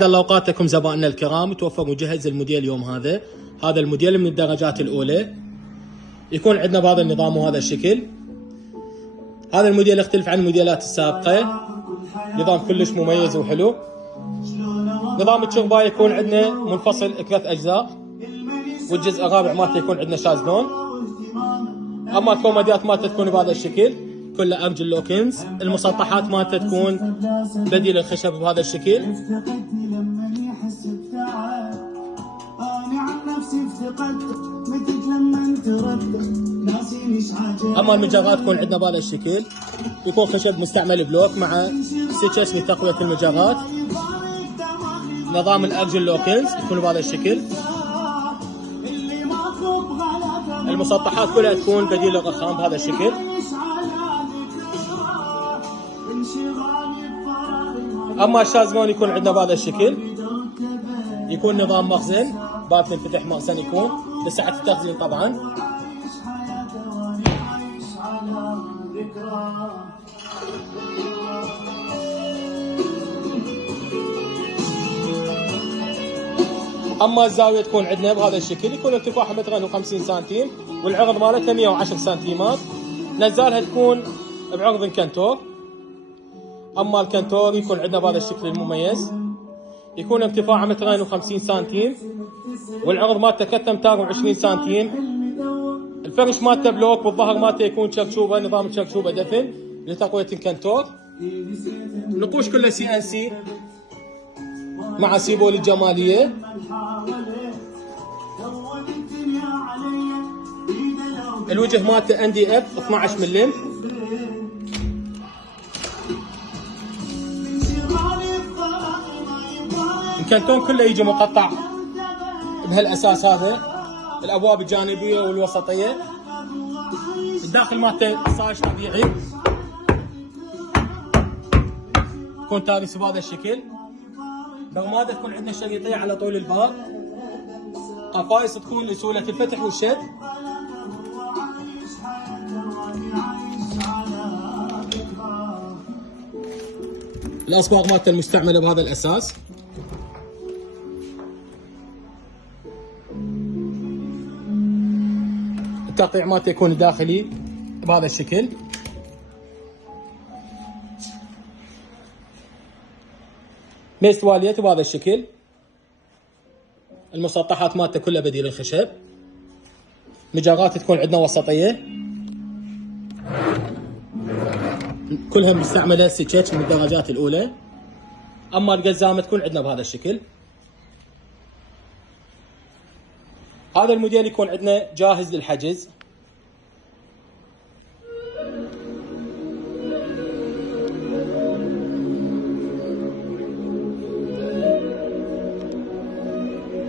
اسعد الله اوقاتكم زبائننا الكرام. توفر مجهز الموديل اليوم هذا الموديل من الدرجات الاولى، يكون عندنا بهذا النظام وهذا الشكل. هذا الموديل يختلف عن الموديلات السابقه، نظام كلش مميز وحلو. نظام الشغباء يكون عندنا منفصل 3 اجزاء، والجزء الرابع مالته يكون عندنا شازلون. اما الكوموديات مالته تكون بهذا الشكل، كلها ارجل لوكنز. المسطحات مالته تكون بديل الخشب بهذا الشكل. اما المجرات تكون عندنا بهذا الشكل، يكون خشب مستعمل بلوك مع ستشز لتقويه المجرات. نظام الارجل لوكنز يكون بهذا الشكل. المسطحات كلها تكون بديل الرخام بهذا الشكل. اما الشازلون يكون عندنا بهذا الشكل، يكون نظام مخزن، باب تنفتح مخزن يكون لسعة التخزين طبعا. اما الزاويه تكون عندنا بهذا الشكل، يكون ارتفاعها 250 سنتيم والعرض مالتها 110 سنتيمات. نزالها تكون بعرض كنتور. اما الكنتور يكون عندنا بهذا الشكل المميز، يكون ارتفاعه 250 سنتيم والعرض مالته كتله 220 سنتيم. الفرش مالته بلوك، والظهر مالته يكون شرشوبه، نظام الشرشوبه دفن لتقويه الكنتور. نقوش كلها CNC مع سيبول الجماليه. الوجه مالته NDF 12 ملم. الكنتون كله يجي مقطع بهالاساس هذا، الابواب الجانبيه والوسطيه. الداخل مالته صاج طبيعي، يكون تاريس بهذا الشكل. برماده تكون عندنا شريطيه على طول الباب. قفايص تكون لسهوله الفتح والشد. الاصباغ مالته المستعمله بهذا الاساس. التقطيع مالته يكون داخلي بهذا الشكل. ميز تواليت بهذا الشكل. المسطحات مالته كلها بديل الخشب. مجرات تكون عندنا وسطيه، كلها مستعمله ستشات من الدرجات الاولى. اما القزامه تكون عندنا بهذا الشكل. هذا الموديل يكون عندنا جاهز للحجز.